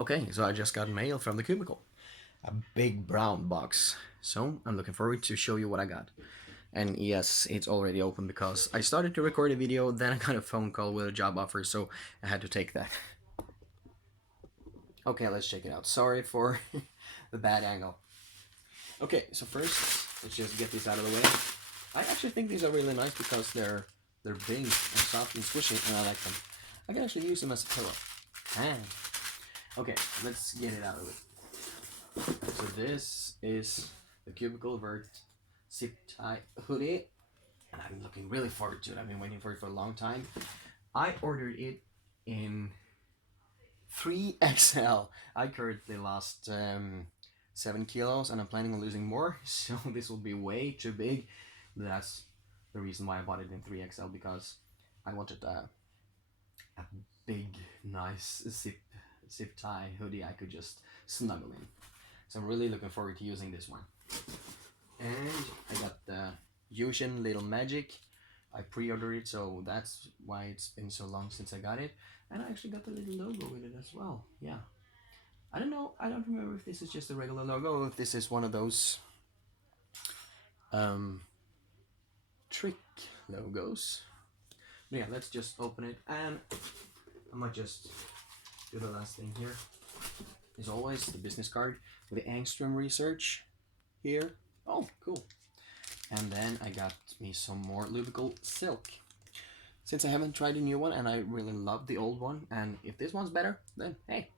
Okay, so I just got mail from Thecubicle. A big brown box. So I'm looking forward to show you what I got. And yes, it's already open because I started to record a video, then I got a phone call with a job offer, so I had to take that. Okay, let's check it out. Sorry for the bad angle. Okay, so first, let's just get these out of the way. I actually think these are really nice because they're big and soft and squishy, and I like them. I can actually use them as a pillow. Ah. Okay, let's get it out of it. So this is the Cubicle Vert zip tie hoodie, and I'm looking really forward to it. I've been waiting for it for a long time. I ordered it in 3XL. I currently lost 7 kilos, and I'm planning on losing more, so this will be way too big. That's the reason why I bought it in 3XL, because I wanted a big, nice zip tie hoodie I could just snuggle in. So I'm really looking forward to using this one. And I got the Yuxin Little Magic. I pre-ordered it, so that's why it's been so long since I got it. And I actually got the little logo with it as well. Yeah. I don't know, I don't remember if this is just a regular logo or if this is one of those trick logos. But yeah, let's just open it, and I might just do the last thing here. As always, the business card with the angstrom research here. Oh, cool. And then I got me some more lubicle silk. Since I haven't tried a new one and I really love the old one, and if this one's better, then hey.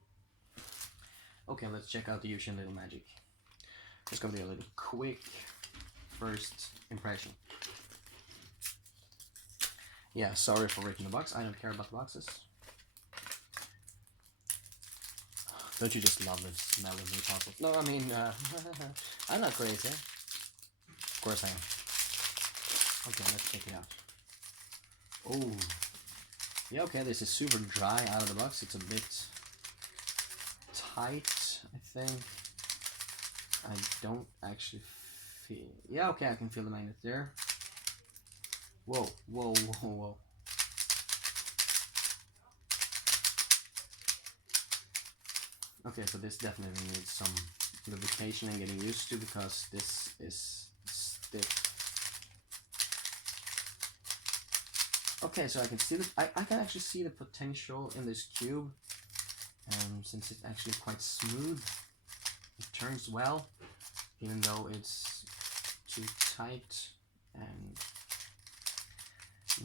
Okay, let's check out the Yuxin Little Magic. It's gonna be a little quick first impression. Yeah, sorry for ripping the box. I don't care about the boxes. Don't you just love the smell of new puzzles? No, I mean, I'm not crazy. Of course I am. Okay, let's check it out. Oh, yeah, okay, this is super dry out of the box. It's a bit tight, I think. I don't actually feel... Yeah, okay, I can feel the magnet there. Whoa, whoa, whoa, whoa. Okay, so this definitely needs some lubrication and getting used to, because this is stiff. Okay, so I can see the I can actually see the potential in this cube, since it's actually quite smooth. It turns well, even though it's too tight and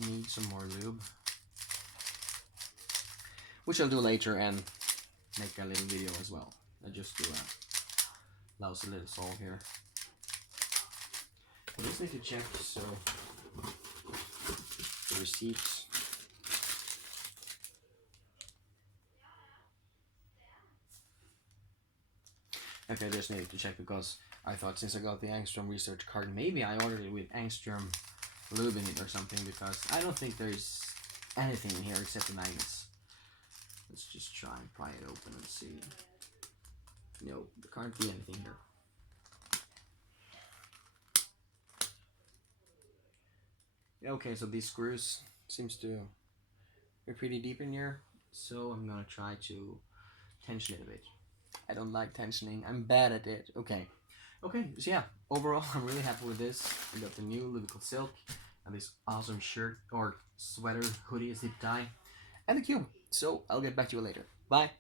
needs some more lube, which I'll do later and make a little video as well. I just do a lousy little solve here. I just need to check so the receipts. Okay, I just needed to check because I thought since I got the angstrom research card, maybe I ordered it with angstrom lube in it or something, because I don't think there's anything in here except the magnets. Let's just try and pry it open and see. No, there can't be anything here. Okay, so these screws seems to be pretty deep in here, so I'm gonna try to tension it a bit. I don't like tensioning, I'm bad at it. Okay, so yeah, overall I'm really happy with this. I got the new lubicle silk and this awesome shirt or sweater, hoodie, zip tie, and the cube. So I'll get back to you later. Bye.